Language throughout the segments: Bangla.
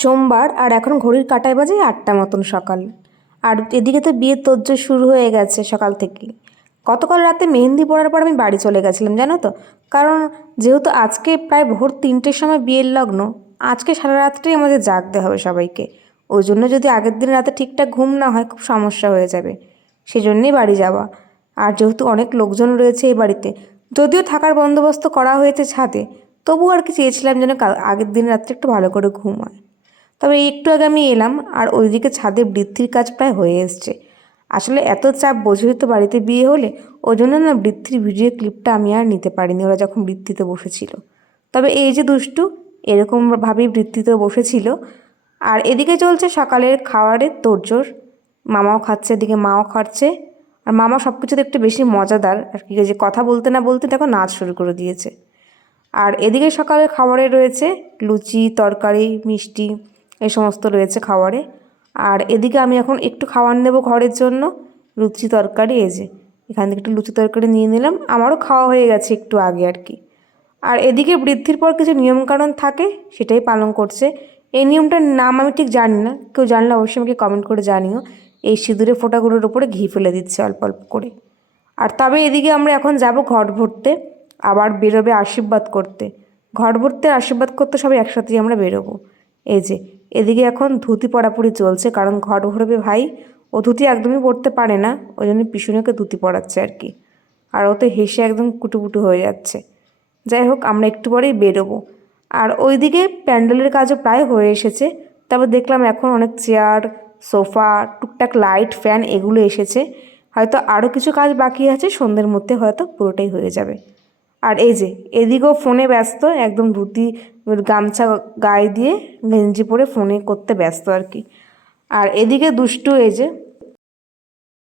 সোমবার আর এখন ঘড়ির কাটায় বাজে আটটা মতন সকাল। আর এদিকে তো বিয়ের তোজ্জোর শুরু হয়ে গেছে সকাল থেকেই। গতকাল রাতে মেহেন্দি পড়ার পর আমি বাড়ি চলে গেছিলাম, জানো তো? কারণ যেহেতু আজকে প্রায় ভোর তিনটের সময় বিয়ের লগ্ন, আজকে সারা রাতটাই আমাদের জাগতে হবে সবাইকে। ওই জন্য যদি আগের দিন রাতে ঠিকঠাক ঘুম না হয়, খুব সমস্যা হয়ে যাবে। সেই জন্যেই বাড়ি যাওয়া। আর যেহেতু অনেক লোকজন রয়েছে এই বাড়িতে, যদিও থাকার বন্দোবস্ত করা হয়েছে ছাদে, তবুও আর কি চেয়েছিলাম যেন আগের দিন রাত্রে একটু ভালো করে ঘুম হয় তবে একটু আগে আমি এলাম আর ওইদিকে ছাদে বৃদ্ধির কাজ প্রায় হয়ে এসছে। আসলে এত চাপ বোঝই তো বাড়িতে বিয়ে হলে ওই জন্য না বৃদ্ধির ভিডিও ক্লিপটা আমি আর নিতে পারিনি, ওরা যখন বৃত্তিতে বসেছিল। তবে এই যে দুষ্টু এরকমভাবেই বৃত্তিতেও বসেছিল। আর এদিকে চলছে সকালের খাবারের তোড়জোড়, মামাও খাচ্ছে, এদিকে মাও খাচ্ছে। আর মামা সব কিছুতে একটু বেশি মজাদার, আর কি যে কথা বলতে না বলতে দেখো নাচ শুরু করে দিয়েছে। আর এদিকে সকালের খাবারে রয়েছে লুচি, তরকারি, মিষ্টি এই সমস্ত রয়েছে খাবারে আর এদিকে আমি এখন একটু খাবার নেব ঘরের জন্য, লুচি তরকারি, এই যে এখান থেকে একটু লুচি তরকারি নিয়ে নিলাম, আমারও খাওয়া হয়ে গেছে একটু আগে আর কি। আর এদিকে বৃদ্ধির পর কিছু নিয়মকানুন থাকে, সেটাই পালন করছে। এই নিয়মটার নাম আমি ঠিক জানি না, কেউ জানলে অবশ্যই আমাকে কমেন্ট করে জানিও। এই সিঁদুরে ফোঁটাগুলোর উপরে ঘি ফেলে দিচ্ছে অল্প অল্প করে। আর তবে এদিকে আমরা এখন যাব ঘট ভরতে, আবার বেরোবে আশীর্বাদ করতে। ঘট ভরতে, আশীর্বাদ করতে সবাই একসাথেই আমরা বেরোবো। এই যে এদিকে এখন ধুতি পরাপুরি চলছে, কারণ ঘট ভরবে ভাই। ও ধুতি একদমই পরতে পারে না, ওই জন্য পিছনেকে ধুতি পড়াচ্ছে আর কি। আর ও তো হেসে একদম কুটুকুটু হয়ে যাচ্ছে। যাই হোক, আমরা একটু পরেই বেরোবো। আর ওইদিকে প্যান্ডেলের কাজও প্রায় হয়ে এসেছে। তারপর দেখলাম এখন অনেক চেয়ার, সোফা, টুকটাক লাইট, ফ্যান এগুলো এসেছে। হয়তো আরও কিছু কাজ বাকি আছে, সন্ধ্যের মধ্যে হয়তো পুরোটাই হয়ে যাবে। আর এই যে এদিকেও ফোনে ব্যস্ত একদম ধুতি গামছা গায়ে দিয়ে গেঞ্জি পরে ফোনে করতে ব্যস্ত আর কি। আর এদিকে দুষ্টু এই যে।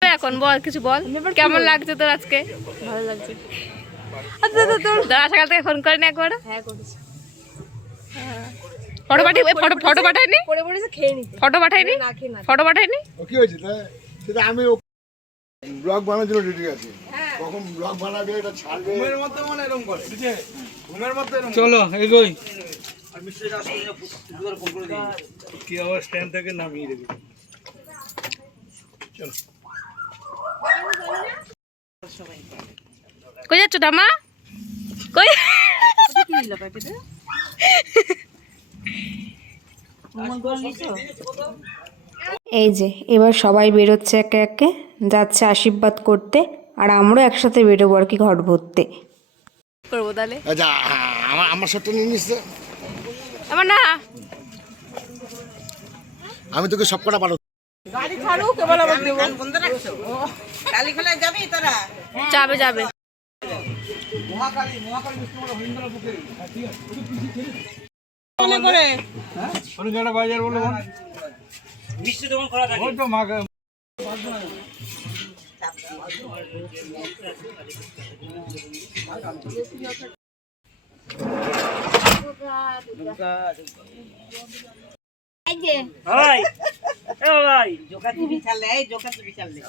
এখন বল কিছু বল। কেমন লাগছে তোর আজকে? ভালো লাগছে। আচ্ছা তো তোর দাদা সকাল থেকে ফোন করেনি একবার? হ্যাঁ করেছি। ফটো পাঠিয়ে ফটো ফটো পাঠায়নি? পরে পড়েছে খেয়ে নিতে। ফটো পাঠায়নি? না খেয়ে না। ফটো পাঠায়নি? ও কি হয়েছে? সেটা আমি ব্লগ বানানোর জন্য রেডি আছি। কখন ব্লগ বানাবে এটা ছাড়বে? চলো এগোই। কি আবার স্ট্যান্ড থেকে নামিয়ে দেবে। কই যাচ্ছ কই? এই যে এবার সবাই বেরোচ্ছে একে একে যাচ্ছে আশীর্বাদ করতে। আর আমরাও একসাথে বেরোবো আর কি ঘট ভরতে। করব তাহলে? আচ্ছা আমার আমার সাথে নিয়ে নিচ্ছে আমার না। আমি তোকে সব কটা পারো যাবে যাবে ওখানে বাজার বলে। মিষ্টি দোকান খোলা থাকে। ওই তো মাকে ভাই জোকা তুমি চালে জোকা তুমি চালে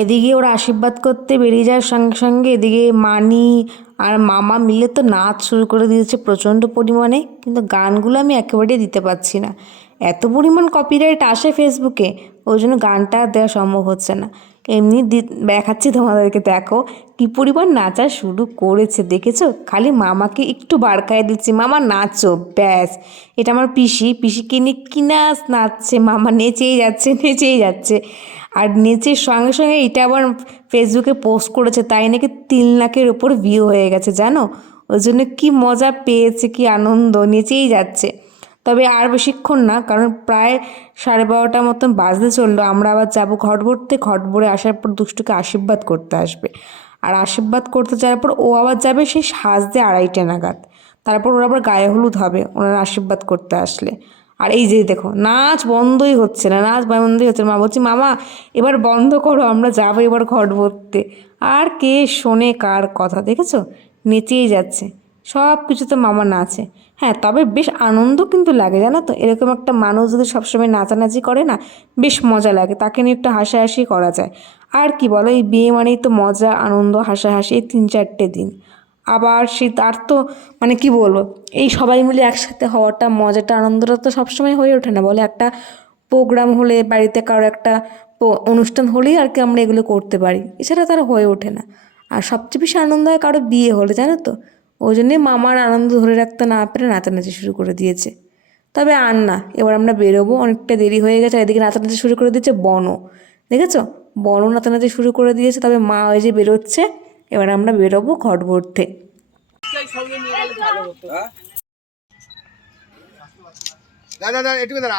এদিকে ওরা আশীর্বাদ করতে বেরিয়ে যাওয়ার সঙ্গে সঙ্গে। এদিকে মানি আর মামা মিলে তো নাচ শুরু করে দিয়েছে প্রচণ্ড পরিমাণে, কিন্তু গানগুলো আমি একেবারেই দিতে পারছি না। এত পরিমাণ কপিরাইট আসে ফেসবুকে ওই জন্য গানটা দেওয়া সম্ভব হচ্ছে না। এমনি দেখাচ্ছি তোমাদেরকে, দেখো। কি পরিমাণ নাচা শুরু করেছে, দেখেছ? খালি মামাকে একটু বাড়কায় দিচ্ছি। মামা, নাচো, ব্যাস। এটা আমার পিসি। পিসিকে নিয়ে কি নাচ নাচছে? মামা নেচেই যাচ্ছে নেচেই যাচ্ছে। আর নেচের সঙ্গে সঙ্গে এটা আবার ফেসবুকে পোস্ট করেছে, তাই নাকি তিন লাখের ওপর ভিউ হয়ে গেছে, জানো? ওই জন্য কী মজা পেয়েছে, কি আনন্দ, নেচেই যাচ্ছে। তবে আর বেশিক্ষণ না, কারণ প্রায় সাড়ে বারোটা মতন বাজতে চলল। আমরা আবার যাব ঘট ভরতে। ঘট ভরে আসার পর দুষ্টুকে আশীর্বাদ করতে আসবে। আর আশীর্বাদ করতে যাওয়ার পর ও আবার যাবে সেই সাজতে আড়াইটে নাগাদ। তারপর ওর আবার গায়ে হলুদ হবে। ওনার আশীর্বাদ করতে আসলে। আর এই যে দেখো, নাচ বন্ধই হচ্ছে না। নাচ বন্ধই হচ্ছে মা বলছি, মামা, এবার বন্ধ করো, আমরা যাব এবার ঘট ভরতে। আর কে শোনে কার কথা, দেখেছ? নেচেই যাচ্ছে। সব কিছুতে মামা নাচে। হ্যাঁ তবে বেশ আনন্দ কিন্তু লাগে, জানো তো? এরকম একটা মানুষ যদি সবসময় নাচানাচি করে না, বেশ মজা লাগে, তাকে নিয়ে একটু হাসাহাসি করা যায়। আর কি বলো, এই বিয়ে মানেই তো মজা, আনন্দ, হাসাহাসি এই তিন চারটে দিন। আবার সে তার তো মানে কি বলব, এই সবাই মিলে একসাথে হওয়াটা, মজাটা, আনন্দটা তো সবসময় হয়ে ওঠে না, বলে? একটা প্রোগ্রাম হলে, বাড়িতে কারও একটা অনুষ্ঠান হলেই আর কি আমরা এগুলো করতে পারি। এছাড়া তার হয়ে ওঠে না। আর সবচেয়ে বেশি আনন্দ হয় কারও বিয়ে হলে, জানো তো? ওই জন্যে মামার আনন্দ ধরে রাখতে না পেরে নাচানাচি শুরু করে দিয়েছে। তবে আর না, এবার আমরা বেরোবো, অনেকটা দেরি হয়ে গেছে এদিকে নাচানাচি শুরু করে দিয়েছে বনও দেখেছ? বনও নাচানাচি শুরু করে দিয়েছে, তবে মা ওই যে বেরোচ্ছে, এবার আমরা বেরোবো ঘট ভরতে দাদা দাদা, একটু দাঁড়া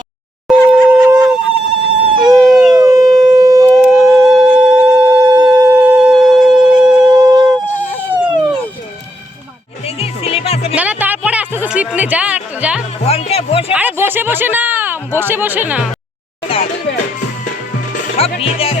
না না তারপরে আস্তে আস্তে স্লিপ নে যা একটু যা আরে বসে বসে না বসে বসে না। দাঁড়া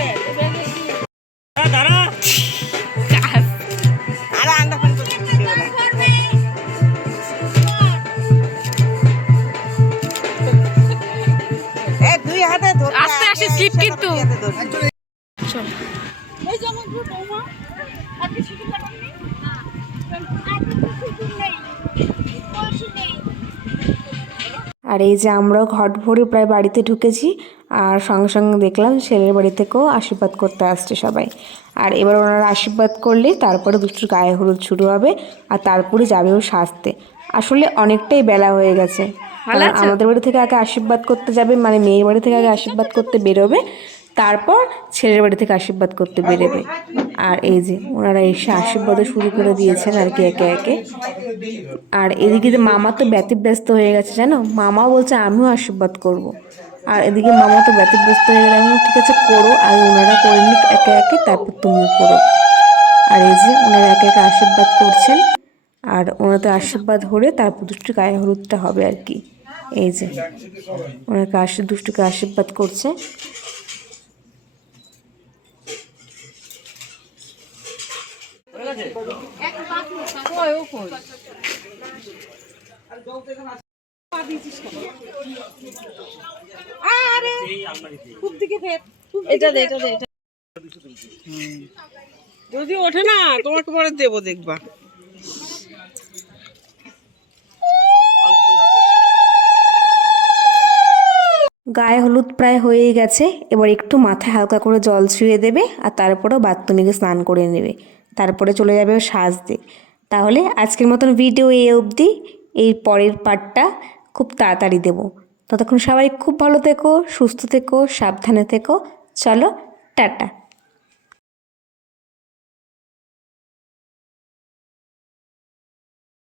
আর এই যে আমরাও ঘট ভরে প্রায় বাড়িতে ঢুকেছি আর সঙ্গে সঙ্গে দেখলাম ছেলের বাড়ি থেকেও আশীর্বাদ করতে আসছে সবাই। আর এবার ওনারা আশীর্বাদ করলে তারপরে দুষ্টুর গায়ে হলুদ শুরু হবে আর তারপরে যাবে ও সাজতে। আসলে অনেকটাই বেলা হয়ে গেছে। আমাদের বাড়ি থেকে আগে আশীর্বাদ করতে যাবে মানে মেয়ের বাড়ি থেকে আগে আশীর্বাদ করতে বেরোবে। তারপর ছেলের বাড়ি থেকে আশীর্বাদ করতে বেরোবে। আর এই যে ওনারা এসে আশীর্বাদও শুরু করে দিয়েছেন আর কি একে একে। আর এদিকে যে মামা তো ব্যতিব্যস্ত হয়ে গেছে, জানো? মামাও বলছে, আমিও আশীর্বাদ করব। আর এদিকে মামা তো ব্যতিব্যস্ত হয়ে গেলে আমি ঠিক আছে, করো। আর ওনারা করে নিক একে একে, তারপর তুমিও করো। আর এই যে ওনারা একে একে আশীর্বাদ করছেন, আর ওনাদের আশীর্বাদ হলে তারপর দুষ্টু গায়ে হলুদটা হবে আর কি। এই যে ওনাকে আশীর দুষ্টুকে আশীর্বাদ করছে। যদি ওঠে না তোমাকে পরে দেবো দেখবা। গায়ে হলুদ প্রায় হয়েই গেছে এবার একটু মাথায় হালকা করে জল ছুঁয়ে দেবে আর তারপরেও বাথরুমে গিয়ে স্নান করে নেবে। তারপরে চলে যাবে সাজতে। তাহলে আজকের মতন ভিডিও এই অবধি এই পরের পার্টটা খুব তাড়াতাড়ি দেব। ততক্ষণ সবাই খুব ভালো থেকো, সুস্থ থেকো, সাবধানে থেকো। চলো, টাটা।